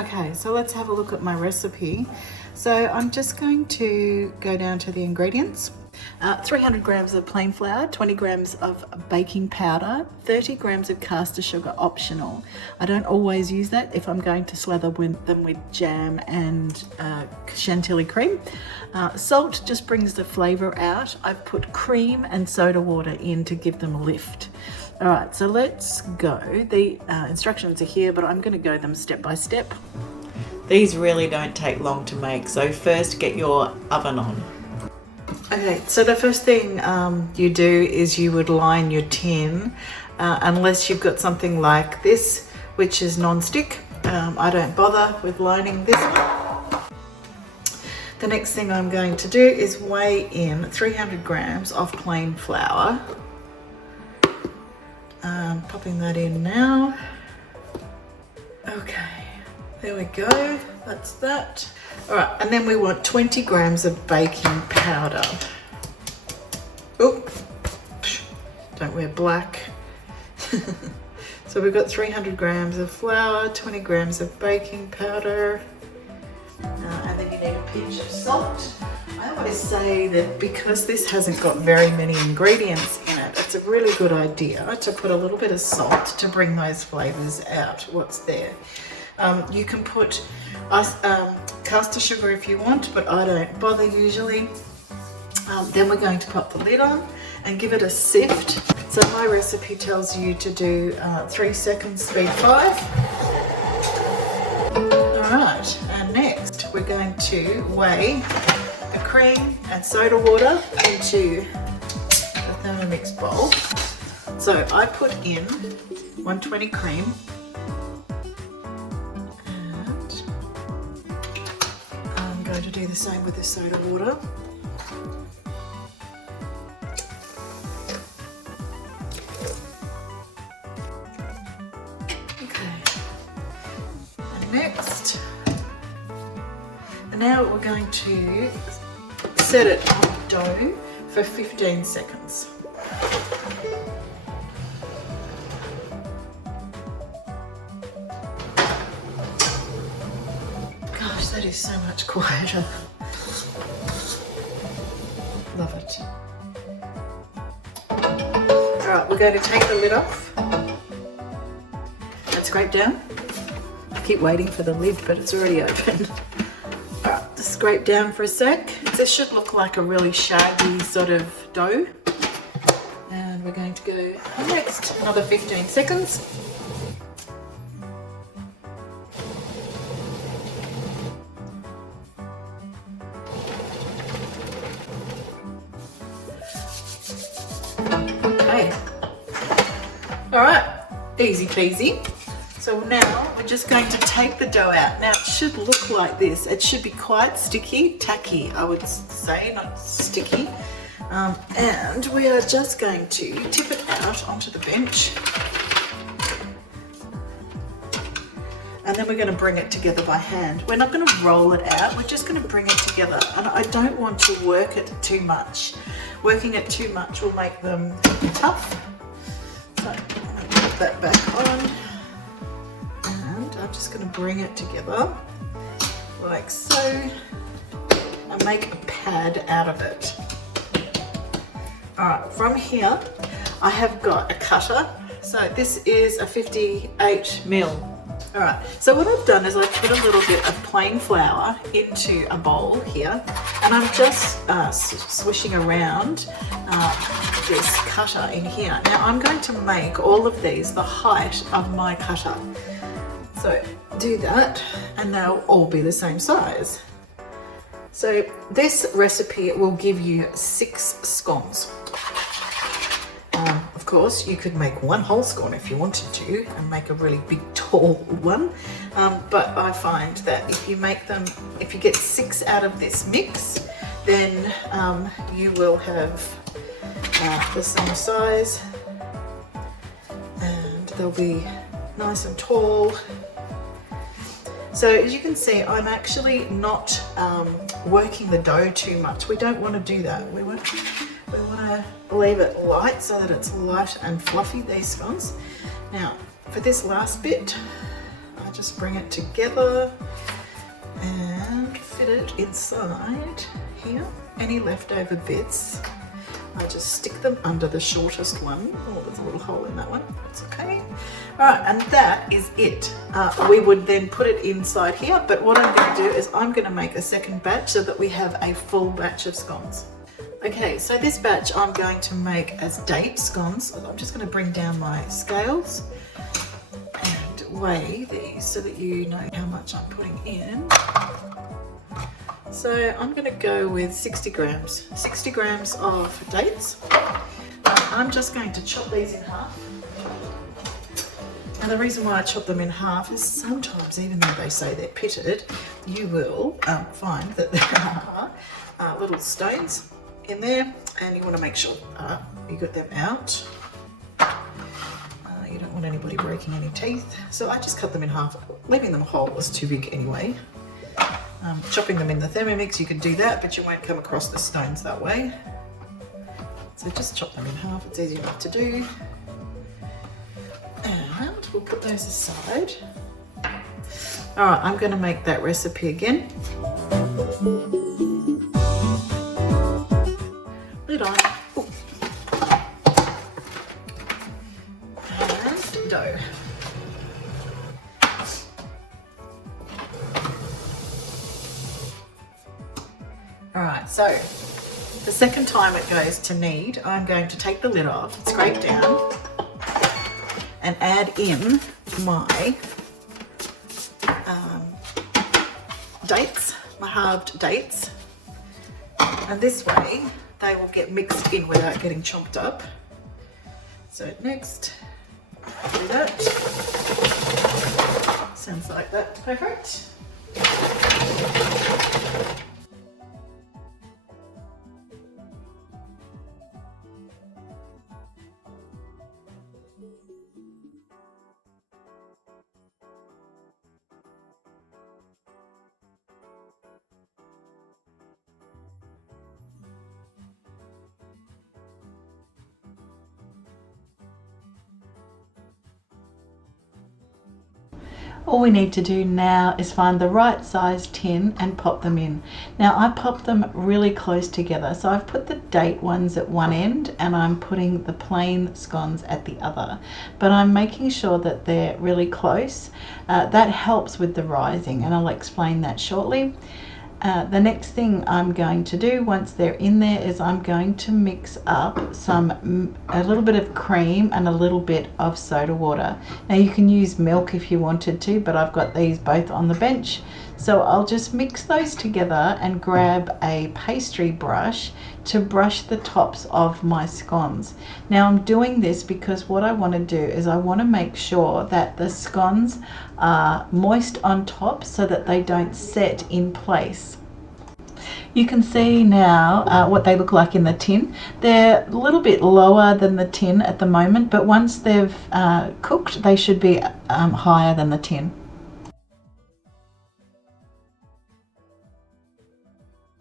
Okay, so let's have a look at my recipe. So I'm just going to go down to the ingredients. 300 grams of plain flour, 20 grams of baking powder, 30 grams of caster sugar, optional. I don't always use that if I'm going to slather them with jam and chantilly cream. Salt just brings the flavour out. I've put cream and soda water in to give them a lift. All right, so let's go. The instructions are here, but I'm going to go them step by step. These really don't take long to make, so first get your oven on. Okay, so the first thing you do is you would line your tin, unless you've got something like this, which is non-stick. I don't bother with lining this one. The next thing I'm going to do is weigh in 300 grams of plain flour. Popping that in now. Okay, there we go, that's that. All right, and then we want 20 grams of baking powder. Oh, don't wear black. So we've got 300 grams of flour, 20 grams of baking powder, and then you need a pinch of salt. I always say that because this hasn't got very many ingredients in it, it's a really good idea to put a little bit of salt to bring those flavours out, what's there. You can put caster sugar if you want, but I don't bother usually. Then we're going to pop the lid on and give it a sift. So my recipe tells you to do 3 seconds, speed 5. All right, and next we're going to weigh the cream and soda water into the Thermomix bowl. So I put in 120 cream, and I'm going to do the same with the soda water. Next, and now we're going to set it on dough for 15 seconds. Gosh, that is so much quieter. Love it. All right, we're going to take the lid off and scrape down. Keep waiting for the lid, but it's already open. All right, just scrape down for a sec. This should look like a really shaggy sort of dough. And we're going to go next another 15 seconds. Okay. All right, easy peasy. So now we're just going to take the dough out. Now it should look like this. It should be quite sticky, tacky, I would say, not sticky. And we are just going to tip it out onto the bench. And then we're going to bring it together by hand. We're not going to roll it out, we're just going to bring it together. And I don't want to work it too much. Working it too much will make them tough. So I'm going to put that back on. I'm just going to bring it together like so and make a pad out of it. All right, from here I have got a cutter. So this is a 58mm. All right, so what I've done is I've put a little bit of plain flour into a bowl here, and I'm just swishing around this cutter in here. Now I'm going to make all of these the height of my cutter. So do that and they'll all be the same size. So this recipe will give you 6 scones. Of course, you could make one whole scone if you wanted to and make a really big tall one. But I find that if you get 6 out of this mix, then you will have the same size and they'll be nice and tall. So as you can see, I'm actually not working the dough too much. We don't want to do that. We want to leave it light so that it's light and fluffy, these scones. Now, for this last bit, I just bring it together and fit it inside here. Any leftover bits, I just stick them under the shortest one. Oh, there's a little hole in that one. That's okay. All right, and that is it. We would then put it inside here, but what I'm going to do is I'm going to make a second batch so that we have a full batch of scones. Okay, so this batch I'm going to make as date scones. So I'm just going to bring down my scales and weigh these so that you know how much I'm putting in. So I'm going to go with 60 grams of dates. I'm just going to chop these in half. And the reason why I chop them in half is sometimes, even though they say they're pitted, you will find that there are little stones in there, and you want to make sure you get them out. You don't want anybody breaking any teeth. So I just cut them in half. Leaving them whole is too big anyway. Chopping them in the Thermomix, you can do that, but you won't come across the stones that way. So just chop them in half, it's easy enough to do. And we'll put those aside. All right, I'm going to make that recipe again. Lid on. Ooh. And dough. All right, so the second time it goes to knead, I'm going to take the lid off, scrape down, and add in my dates, my halved dates. And this way, they will get mixed in without getting chomped up. So next, do that. Sounds like that's perfect. All we need to do now is find the right size tin and pop them in. Now I pop them really close together, so I've put the date ones at one end and I'm putting the plain scones at the other, but I'm making sure that they're really close. That helps with the rising, and I'll explain that shortly. The next thing I'm going to do once they're in there is I'm going to mix up a little bit of cream and a little bit of soda water. Now you can use milk if you wanted to, but I've got these both on the bench. So I'll just mix those together and grab a pastry brush to brush the tops of my scones. Now I'm doing this because what I want to do is I want to make sure that the scones are moist on top so that they don't set in place. You can see now what they look like in the tin. They're a little bit lower than the tin at the moment, but once they've cooked, they should be higher than the tin.